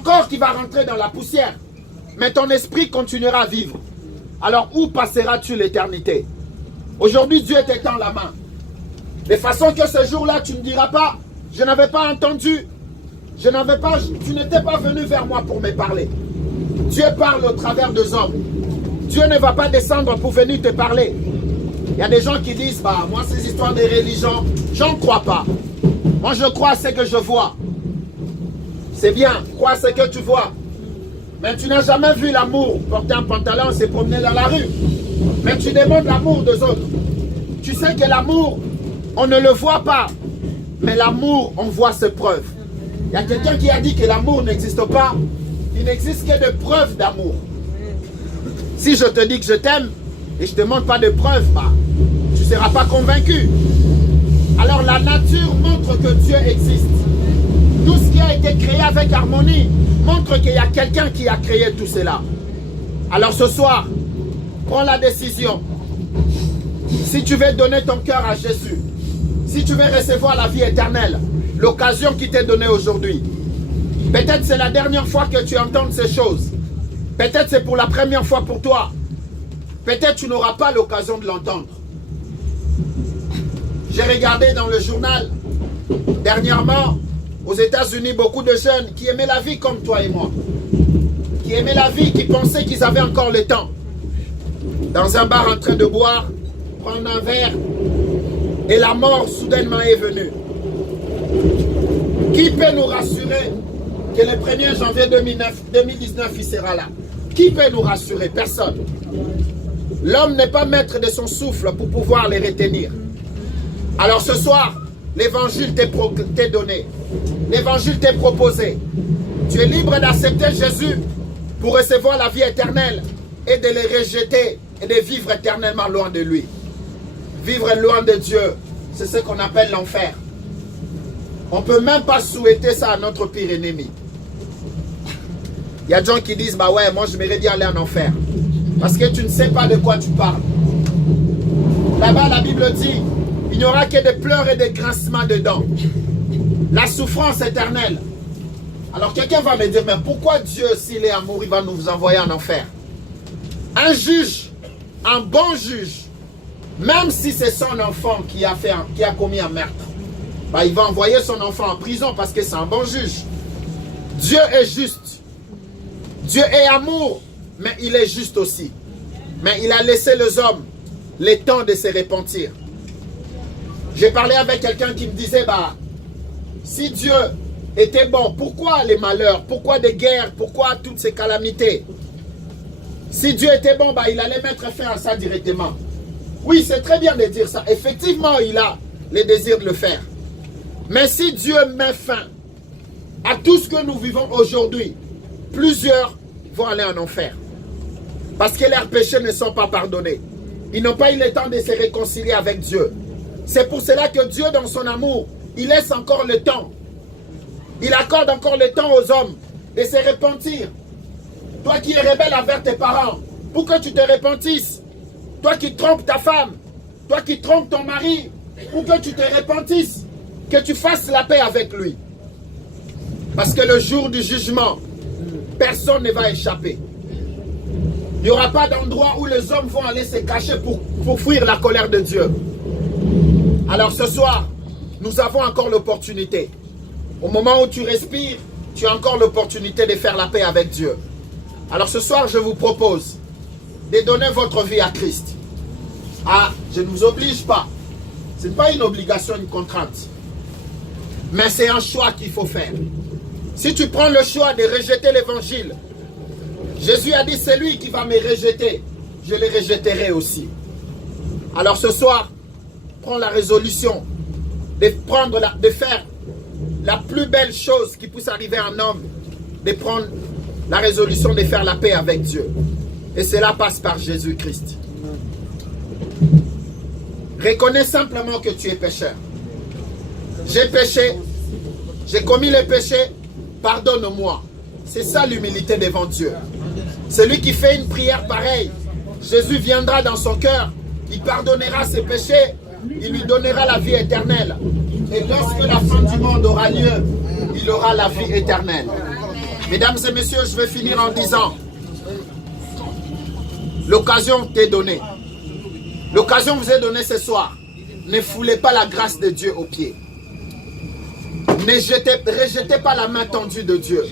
corps qui va rentrer dans la poussière, mais ton esprit continuera à vivre. Alors où passeras-tu l'éternité? Aujourd'hui, Dieu t'étend la main. De façon que ce jour-là, tu ne diras pas, je n'avais pas entendu, tu n'étais pas venu vers moi pour me parler. Dieu parle au travers des hommes. Dieu ne va pas descendre pour venir te parler. Il y a des gens qui disent, bah, moi ces histoires de religion, j'en crois pas. Moi je crois à ce que je vois. C'est bien, crois à ce que tu vois. Mais tu n'as jamais vu l'amour porter un pantalon et se promener dans la rue. Mais tu demandes l'amour des autres. Tu sais que l'amour, on ne le voit pas. Mais l'amour, on voit ses preuves. Il y a quelqu'un qui a dit que l'amour n'existe pas. Il n'existe que des preuves d'amour. Si je te dis que je t'aime et je ne te montre pas de preuves, bah, tu ne seras pas convaincu. Alors la nature montre que Dieu existe. Tout ce qui a été créé avec harmonie montre qu'il y a quelqu'un qui a créé tout cela. Alors ce soir, prends la décision. Si tu veux donner ton cœur à Jésus, si tu veux recevoir la vie éternelle, l'occasion qui t'est donnée aujourd'hui, peut-être c'est la dernière fois que tu entends ces choses. Peut-être c'est pour la première fois pour toi. Peut-être tu n'auras pas l'occasion de l'entendre. J'ai regardé dans le journal, dernièrement, aux États-Unis, beaucoup de jeunes qui aimaient la vie comme toi et moi. Qui aimaient la vie, qui pensaient qu'ils avaient encore le temps. Dans un bar en train de boire, prendre un verre, et la mort soudainement est venue. Qui peut nous rassurer que le 1er janvier 2019, il sera là? Qui peut nous rassurer? Personne. L'homme n'est pas maître de son souffle pour pouvoir les retenir. Alors ce soir, l'évangile t'est donné. L'évangile t'est proposé. Tu es libre d'accepter Jésus pour recevoir la vie éternelle et de le rejeter et de vivre éternellement loin de lui. Vivre loin de Dieu, c'est ce qu'on appelle l'enfer. On ne peut même pas souhaiter ça à notre pire ennemi. Il y a des gens qui disent, bah ouais, moi je m'aimerais bien aller en enfer. Parce que tu ne sais pas de quoi tu parles. Là-bas, la Bible dit, il n'y aura que des pleurs et des grincements de dents. La souffrance éternelle. Alors quelqu'un va me dire, mais pourquoi Dieu, s'il est amour, il va nous envoyer en enfer? Un juge, un bon juge, même si c'est son enfant qui a commis un meurtre, bah, il va envoyer son enfant en prison parce que c'est un bon juge. Dieu est juste. Dieu est amour, mais il est juste aussi. Mais il a laissé les hommes le temps de se repentir. J'ai parlé avec quelqu'un qui me disait, bah, si Dieu était bon, pourquoi les malheurs, pourquoi des guerres, pourquoi toutes ces calamités? Si Dieu était bon, bah, il allait mettre fin à ça directement. Oui, c'est très bien de dire ça. Effectivement, il a le désir de le faire. Mais si Dieu met fin à tout ce que nous vivons aujourd'hui, plusieurs vont aller en enfer. Parce que leurs péchés ne sont pas pardonnés. Ils n'ont pas eu le temps de se réconcilier avec Dieu. C'est pour cela que Dieu, dans son amour, il laisse encore le temps. Il accorde encore le temps aux hommes de se repentir. Toi qui es rebelle envers tes parents, pour que tu te repentisses. Toi qui trompes ta femme, toi qui trompes ton mari, pour que tu te repentisses, que tu fasses la paix avec lui. Parce que le jour du jugement, personne ne va échapper. Il n'y aura pas d'endroit où les hommes vont aller se cacher pour fuir la colère de Dieu. Alors ce soir, nous avons encore l'opportunité. Au moment où tu respires, tu as encore l'opportunité de faire la paix avec Dieu. Alors ce soir, je vous propose de donner votre vie à Christ. Ah, je ne vous oblige pas. Ce n'est pas une obligation, une contrainte. Mais c'est un choix qu'il faut faire. Si tu prends le choix de rejeter l'évangile, Jésus a dit, c'est lui qui va me rejeter, je le rejetterai aussi. Alors ce soir, prends la résolution de faire la plus belle chose qui puisse arriver à un homme, de prendre la résolution de faire la paix avec Dieu. Et cela passe par Jésus-Christ. Reconnais simplement que tu es pécheur. J'ai péché, j'ai commis le péché, pardonne-moi. C'est ça l'humilité devant Dieu. Celui qui fait une prière pareille, Jésus viendra dans son cœur, il pardonnera ses péchés, il lui donnera la vie éternelle. Et lorsque la fin du monde aura lieu, il aura la vie éternelle. Mesdames et messieurs, je vais finir en disant, l'occasion t'est donnée. L'occasion vous est donnée ce soir. Ne foulez pas la grâce de Dieu aux pieds. Ne rejetez pas la main tendue de Dieu.